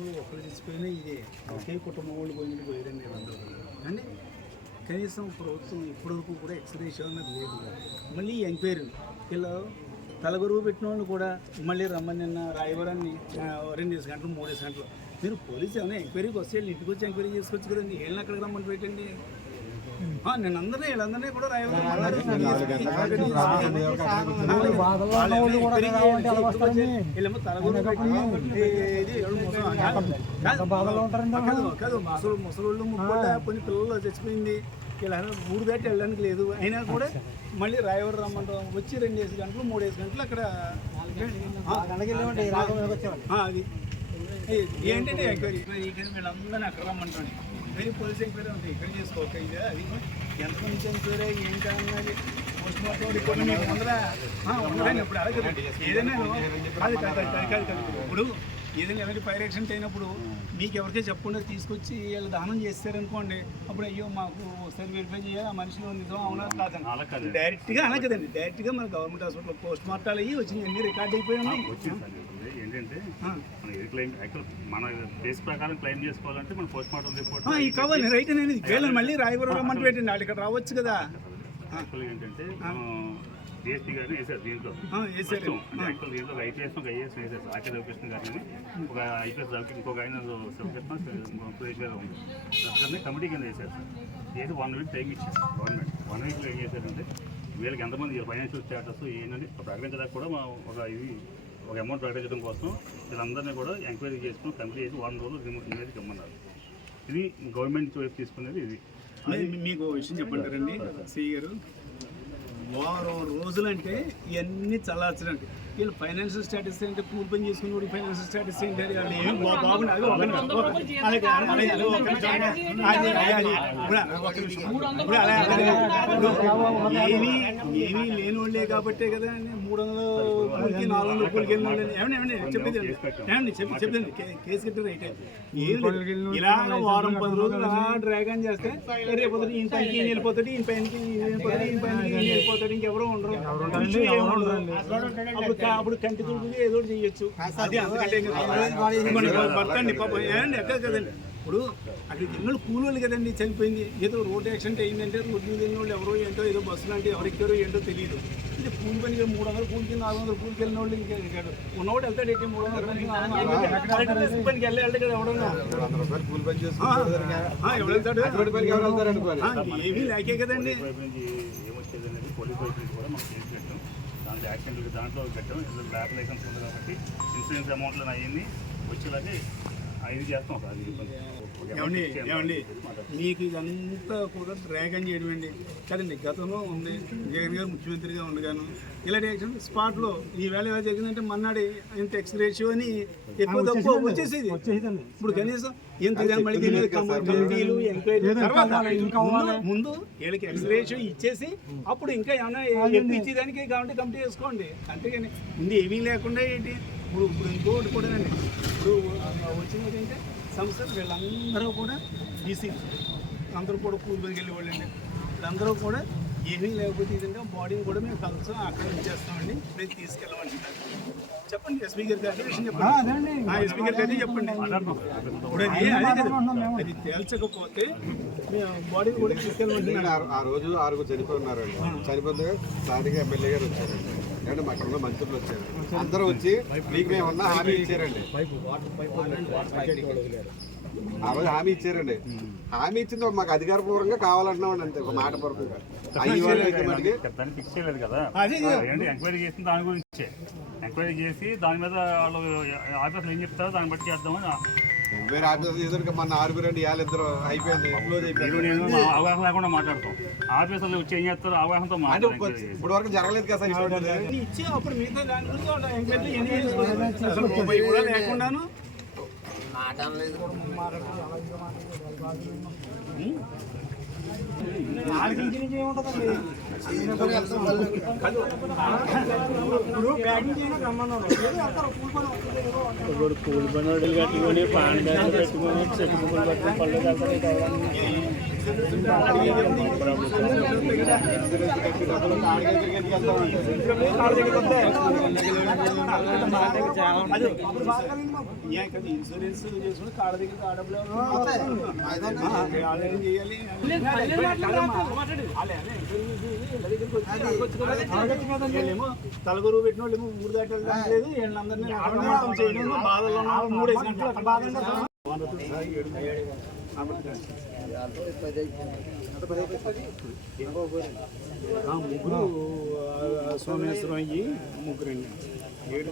కుటుంబంలో ఒకరు చచ్చిపోయినా ఇదే ఒకే కుటుంబం వాళ్ళు పోయినట్టు పోయారండి వీళ్ళందరూ కానీ కనీసం ప్రభుత్వం ఇప్పటివరకు కూడా ఎక్స్రేషన్ అన్నది లేదు. మళ్ళీ ఎంక్వైరీ ఇలా తలగరువు పెట్టిన వాళ్ళు కూడా మళ్ళీ రమ్మని నిన్న రాయవరాన్ని 2 గంటలు 3 గంటలు మీరు పోలీసు ఏమైనా ఎంక్వైరీకి వస్తే ఇంటికి వచ్చి ఎంక్వైరీ చేసుకోవచ్చు కదండి. వీళ్ళని అక్కడికి రమ్మని పెట్టండి. నేను అందరినీ వీళ్ళందరినీ కూడా రాయవరం కాదు ముసలోళ్ళు కొన్ని పిల్లలు చచ్చిపోయింది ఇలా ఊరు దాటి వెళ్ళడానికి లేదు. అయినా కూడా మళ్ళీ రాయవరం రమ్మంటాం వచ్చి 2 గంటలు 3 గంటలు అక్కడ అది ఏంటంటే ఎంక్వైరీ వీళ్ళందరినీ అక్కడ రమ్మంటాను. వెరీ పోలీస్ ఎంక్వైరీ ఉంటాయి ఇక్కడ చేసుకోక ఇది అది ఎంతమంది చనిపోయారా ఏంటి అన్నది పోస్ట్ మార్టం రిపోర్ట్ మీకు ఉండదని ఇప్పుడు అలాగే ఏదైనా ఇప్పుడు ఏదైనా ఎవరికి ఫైర్ యాక్సిడెంట్ అయినప్పుడు మీకు ఎవరికే చెప్పకుండా తీసుకొచ్చి వీళ్ళు దానం చేస్తారనుకోండి అప్పుడు అయ్యో మాకు ఒకసారి వెరిఫై చేయాలి ఆ మనిషిలో నిజం అవునా కాదండి డైరెక్ట్గా అలా కదండి. డైరెక్ట్గా మన గవర్నమెంట్ హాస్పిటల్ పోస్ట్ మార్టాలు అయ్యి వచ్చి అన్ని రికార్డ్ అయిపోయి ఉన్నాయి. ఏంటంటే క్లెయిమ్ మన కేసు ప్రకారం క్లెయిమ్ చేసుకోవాలంటే మన పోస్ట్ మార్టం రిపోర్ట్ కావాలి రైట్ అనేది కేవలం మళ్ళీ రాయవరం రమ్మంటే పెట్టండి వాళ్ళు ఇక్కడ రావచ్చు కదా. యాక్చువల్గా ఏంటంటే డిఎస్పీ గారిని వేసారు దీంట్లో యాక్చువల్ దీంట్లో ఐపీఎస్ ఒక ఐఏఎస్ వేసారు ఆర్కే రవికృష్ణ గారిని ఒక ఐపీఎస్ రవికి ఇంకొక ఆయన శివకృష్ణ సురేష్ గారు ఉంది అందరినీ కమిటీ కింద వేశారు సార్. ఏది 1 వీక్ టైం ఇచ్చారు గవర్నమెంట్. 1 వీక్లో ఏం చేశారంటే వీళ్ళకి ఎంతమంది ఫైనాన్షియల్ స్టేటస్ ఏంటంటే ప్రకటించడానికి కూడా ఒక అమౌంట్ ప్రకటించడం కోసం వీళ్ళందరినీ కూడా ఎంక్వైరీ చేసుకుని కంప్లీట్ చేసి 1 రోజులు రిమోషన్ అనేది ఇమ్మన్నారు. ఇది గవర్నమెంట్ వైపు తీసుకునేది. ఇది మీకు విషయం చెప్పంటారండి సి గారు, వారం రోజులంటే ఇవన్నీ చల్లార్చడండి. వీళ్ళు ఫైనాన్షియల్ స్టాటస్ అంటే కూలి పని చేసుకున్న ఫైనాన్షియల్ స్టాటస్ ఏంటి ఏమి బాగుంది ఏమీ లేని వాళ్ళే కాబట్టే కదా 300 కూలికి 400 కూలికి వెళ్ళిన వాళ్ళని ఏమండి చెప్పింది కేసు కట్టి రైట్ ఇలా వారం 10 రోజులు అలా డ్రాగన్ చేస్తే రేపు ఈయన పైకి ఈయన వెళ్ళిపోతాడు, ఈయన పైనకి ఈయన వెళ్ళిపోతాడు, ఈయన పైనకి ఈయన వెళ్ళిపోతాడు, ఇంకెవరో ఉండరు. అప్పుడు కంటి తుడుపుగా ఏదో చేయొచ్చు. అది అంతకంటే బతకండి పాపం ఏమండి ఎక్కడ కదండి. ఇప్పుడు అక్కడ ఎన్నో కూలోళ్ళు కదండి చనిపోయింది. ఏదో రోడ్ యాక్సిడెంట్ అయిందంటే రోడ్డు మీద వెళ్ళిన వాళ్ళు ఎవరో ఏంటో ఏదో బస్సులు అంటే ఎవరెక్కారో ఏంటో తెలియదు. అంటే కూలి పనికి 300 కూలికి 400 కూలికి వెళ్ళిన వాళ్ళు ఇంకా ఉన్నవాడు వెళ్తాడు. 300 పనికి వెళ్ళాడు కదా ఎవడన్నా ఏమీ లేకే కదండి. పోలీస్ వైపు నుంచి కూడా మనం కేసు పెట్టాం. దాంట్లో యాక్సిడెంట్ దాంట్లో పెట్టాం. ల్యాబ్ లైసెన్స్ ఉంది కాబట్టి ఇన్సూరెన్స్ అమౌంట్లో అవన్నీ వచ్చేలాగే ఇది చేస్తాం సార్. ఏమండి మీకు ఇదంతా కూడా డ్రాగన్ చేయడం అండి కదండి. గతంలో ఉంది జగన్ గారు ముఖ్యమంత్రిగా ఉండగాను ఇలాంటి యాక్సిడెంట్ స్పాట్లో ఈవేళ ఎలా జరిగిందంటే మన్నాడు ఇంత ఎక్స్రేషియో అని ఎక్కువ తక్కువ వచ్చేసేది. ఇప్పుడు కనీసం కమిటీలు ఎంక్వైరీ ముందు వీళ్ళకి ఎక్స్రేషియో ఇచ్చేసి అప్పుడు ఇంకా ఏమైనా ఎక్కువ ఇచ్చేదానికి కాబట్టి కమిటీ చేసుకోండి. అంతేగాని ముందు ఏమీ లేకుండా ఏంటి. ఇప్పుడు ఇంకోటి కూడానండి ఇప్పుడు వచ్చింది ఏంటంటే సంస్థలు వీళ్ళందరూ కూడా బీసీ అందరూ కూడా కూలి పనికి వెళ్ళే వాళ్ళండి. వీళ్ళందరూ కూడా ఏమీ లేకపోతే ఇదంటే బాడీని కూడా మేము కలుస్తాం అక్కడ ఇచ్చేస్తామండి. మేము తీసుకెళ్ళమంటున్నారు. చెప్పండి ఎస్పీ గారికి అదే విషయం చెప్పండి. ఎస్పీ గారికి అదే చెప్పండి. ఇప్పుడు అది తేల్చకపోతే మేము బాడీని కూడా తీసుకెళ్ళమంటున్నారు. ఆ రోజు 6 చనిపోయి ఉన్నారండి. చనిపోతే స్థానిక ఎమ్మెల్యే గారు వచ్చారండి. అంటే మా కింద మంత్రులు వచ్చారు. అందరూ వచ్చి మీకు మేమన్నా హామీ ఇచ్చారండి. ఆ రోజు హామీ ఇచ్చారండి. హామీ ఇచ్చింది మాకు అధికారపూర్వకంగా కావాలంటున్నామండి. అంతే ఒక మాట పూర్వకంగా దాన్ని ఫిక్స్ చేయలేదు కదా. ఎంక్వైరీ చేసిన దాని గురించి ఎంక్వైరీ చేసి దాని మీద వాళ్ళు ఆఫీసులు ఏం చెప్తారో దాన్ని బట్టి చేద్దామని వేరే ఆఫీసర్ ఎదురుగా మన 6 వాళ్ళిద్దరు అయిపోయింది. అవగాహన లేకుండా మాట్లాడతాం. ఆఫీసర్లు వచ్చి ఏం చేస్తారు అవగాహనతో ఇప్పుడు వరకు జరగలేదు కదా సార్. ఇచ్చి అప్పుడు మిగతా దాని గురించి లేకుండాను కూలి పని కట్టుకొని పాన్ బ్యాగ్ పెట్టుకొని చెట్టు ముక్కలు పట్టుకొని పళ్ళు ఇన్సూరెన్స్ చేసుకుని కాళ్ళ దగ్గర ఆడబుల్ చేయాలి. వీళ్ళేమో తలగొరు పెట్టిన వాళ్ళు ఏమో ఊరు దాటం లేదు, వీళ్ళందరినీ చేయడం బాధల్లో 3 గంటలు బాధ. ముగ్గురు సోమేశ్వరం అయ్యి ముగ్గురండి 7